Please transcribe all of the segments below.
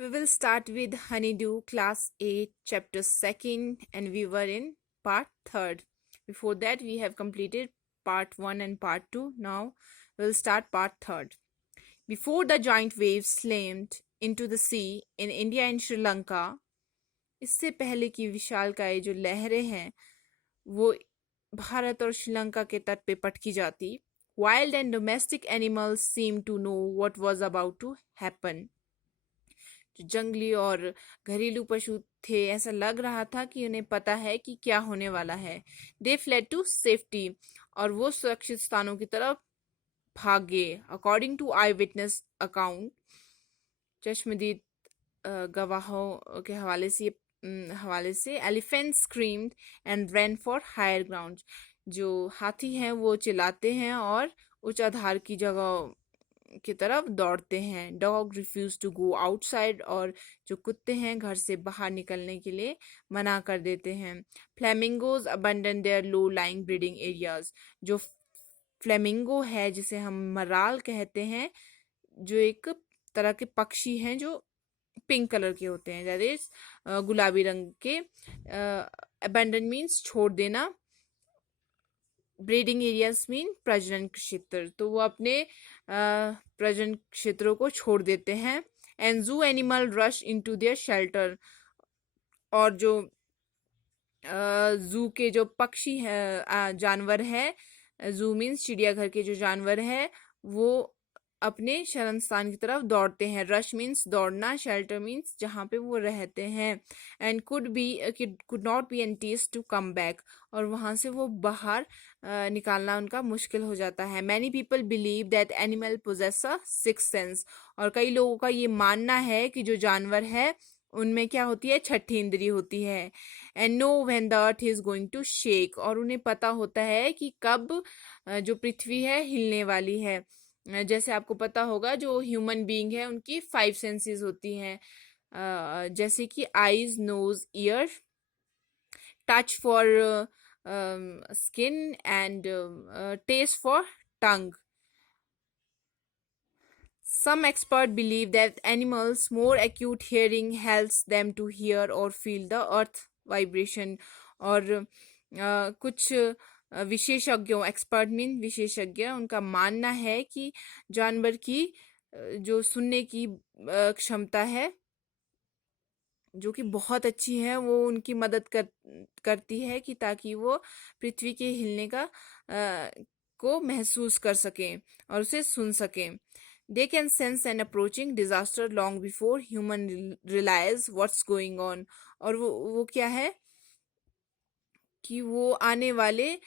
We will start with Honeydew, Class 8, Chapter 2nd, and we were in Part 3rd. Before that, we have completed Part 1 and Part 2. Now, we'll start Part 3rd. Before the giant waves slammed into the sea in India and Sri Lanka, इससे पहले कि विशालकाय जो लहरें हैं वो भारत और श्रीलंका के तट पे पटकी जाती, wild and domestic animals seemed to know what was about to happen. जो जंगली और घरेलू पशु थे, ऐसा लग रहा था कि उन्हें पता है कि क्या होने वाला है. दे फ्लेड टू सेफ्टी, और वो सुरक्षित स्थानों की तरफ भागे. According to eye witness account, चश्मदीद गवाहों के हवाले से elephant screamed and ran for higher ground. जो हाथी हैं वो चिल्लाते हैं और उच्च आधार की जगह की तरफ दौड़ते हैं. Dog refuse to go outside, और जो कुत्ते हैं घर से बाहर निकलने के लिए मना कर देते हैं. Flamingos abandon their low lying breeding areas. जो फ्लेमिंगो है, जिसे हम मराल कहते हैं, जो एक तरह के पक्षी हैं जो पिंक कलर के होते हैं, दैट इज गुलाबी रंग के. अबंडन मीन्स छोड़ देना. ब्रीडिंग एरियाज मीन प्रजनन क्षेत्र, तो वो अपने प्रजनन क्षेत्रों को छोड़ देते हैं. एंड जू animal rush into their shelter, और जो जू के जो पक्षी है, जानवर है, जू मीन्स चिड़ियाघर के जो जानवर है, वो अपने शरण स्थान की तरफ दौड़ते हैं. रश मीन्स दौड़ना, शेल्टर मीन्स जहाँ पे वो रहते हैं. And could not be enticed to come back, और वहाँ से वो बाहर निकालना उनका मुश्किल हो जाता है. Many people believe that animal possess a sixth sense, और कई लोगों का ये मानना है कि जो जानवर है उनमें क्या होती है, छठी इंद्री होती है. And know when the earth is going to shake, और उन्हें पता होता है कि कब जो पृथ्वी है हिलने वाली है. जैसे आपको पता होगा जो ह्यूमन बीइंग है उनकी 5 सेंसेस होती हैं, जैसे कि eyes, nose, ear, touch for skin and taste for tongue. Some experts believe that animals' more acute hearing helps them to hear or feel the earth vibration. और कुछ विशेषज्ञों, एक्सपर्ट मीन विशेषज्ञ, उनका मानना है कि जानवर की जो सुनने की क्षमता है, जो कि बहुत अच्छी है, वो उनकी मदद करती है कि ताकि वो पृथ्वी के हिलने का को महसूस कर सकें और उसे सुन सकें. They can sense an approaching disaster long before human realize what's going on. और वो क्या है कि वो आने वाले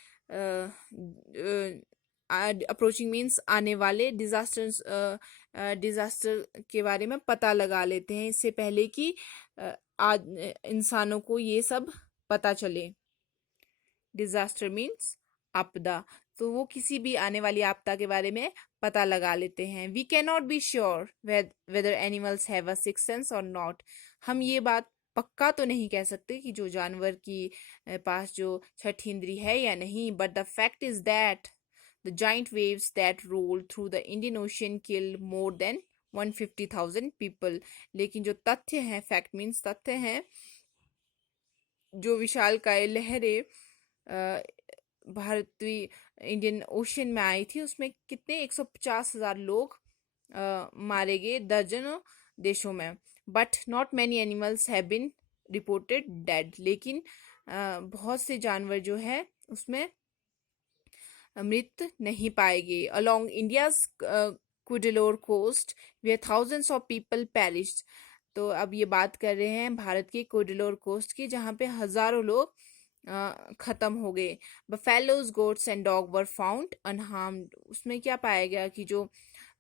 अप्रोचिंग मीन्स आने वाले डिजास्टर के बारे में पता लगा लेते हैं इससे पहले कि इंसानों को ये सब पता चले. डिजास्टर मीन्स आपदा, तो वो किसी भी आने वाली आपदा के बारे में पता लगा लेते हैं. We can not be sure whether animals have a sixth sense और नॉट. हम ये बात पक्का तो नहीं कह सकते कि जो जानवर की पास जो छठी इंद्री है या नहीं. But the fact is that the giant waves that roll through the Indian Ocean killed more than 150,000 people. लेकिन जो तथ्य हैं, फैक्ट मीन्स तथ्य हैं, जो विशालकाय लहरें भारतीय इंडियन ओशन में आई थी, उसमें कितने 150,000 लोग मारे गए दर्जनों देशों में. But not many animals have been reported dead. लेकिन बहुत से जानवर जो है उसमें मृत नहीं पाए गए. Along India's Cuddalore coast where thousands of people perished. तो अब ये बात कर रहे हैं भारत के कुडलोर कोस्ट की, जहाँ पे हजारों लोग खत्म हो गए. Buffaloes, goats and dog were found unharmed. उसमें क्या पाया गया कि जो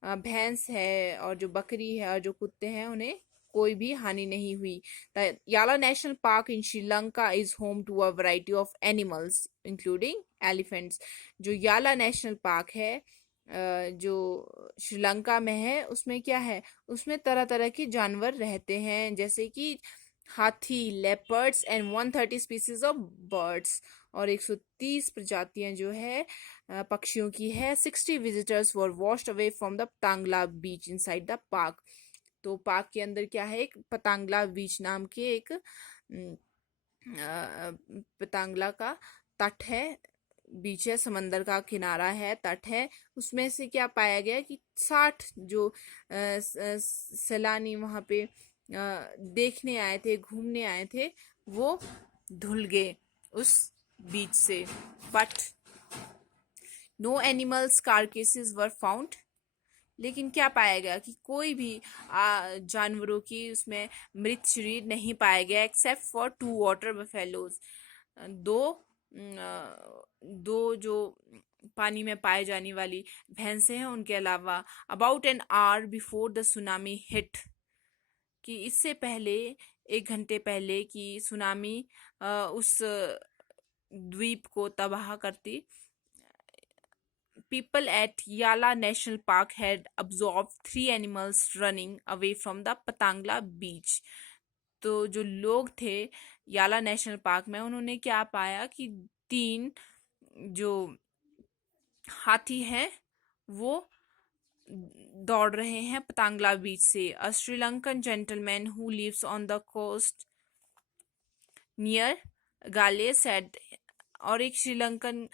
भैंस है और जो बकरी है और जो कुत्ते हैं उन्हें कोई भी हानि नहीं हुई. The Yala National Park in Sri Lanka is home to a variety of animals including elephants. जो याला नेशनल पार्क है जो श्रीलंका में है, उसमें क्या है, उसमें तरह तरह के जानवर रहते हैं, जैसे कि हाथी, leopards and 130 species of birds. और 130 प्रजातियां जो है पक्षियों की है. 60 visitors were washed away from the Tangla beach inside the park. तो पार्क के अंदर क्या है, एक पतंगला बीच नाम के एक पतंगला का तट है, बीच है, समंदर का किनारा है, तट है। उसमें से क्या पाया गया कि 60 जो सैलानी वहां पे देखने आए थे, घूमने आए थे, वो धुल गए उस बीच से। But no animals carcasses were found, लेकिन क्या पाया गया कि कोई भी जानवरों की उसमें मृत शरीर नहीं पाया गया, एक्सेप्ट फॉर 2 वाटर बफेलोज, दो दो जो पानी में पाए जाने वाली भैंसे हैं उनके अलावा। About an hour before the tsunami hit, कि इससे पहले 1 घंटे पहले कि सुनामी उस द्वीप को तबाह करती, people at Yala National Park had observed 3 animals running away from the Patangla beach. तो जो लोग थे याला नेशनल पार्क में, उन्होंने क्या पाया कि 3 जो हाथी हैं वो दौड़ रहे हैं पतंगला बीच से। A Sri Lankan gentleman who lives on the coast near Galle said, और एक श्रीलंकन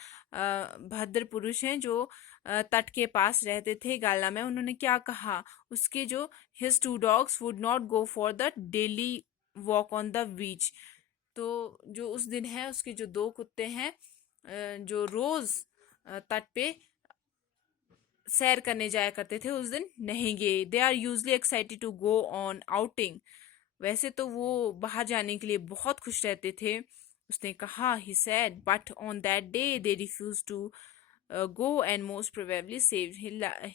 भद्र पुरुष हैं जो तट के पास रहते थे गाला में, उन्होंने क्या कहा, उसके जो his 2 dogs would not go for the daily walk on the beach. तो जो उस दिन है उसके जो 2 कुत्ते हैं जो रोज तट पे सैर करने जाया करते थे, उस दिन नहीं गए। They are usually excited to go on outing, वैसे तो वो बाहर जाने के लिए बहुत खुश रहते थे, उसने कहा, he said, but on that day they refused to go and most probably saved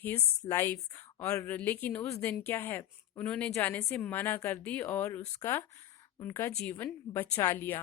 his life। और लेकिन उस दिन क्या है, उन्होंने जाने से मना कर दी और उनका जीवन बचा लिया।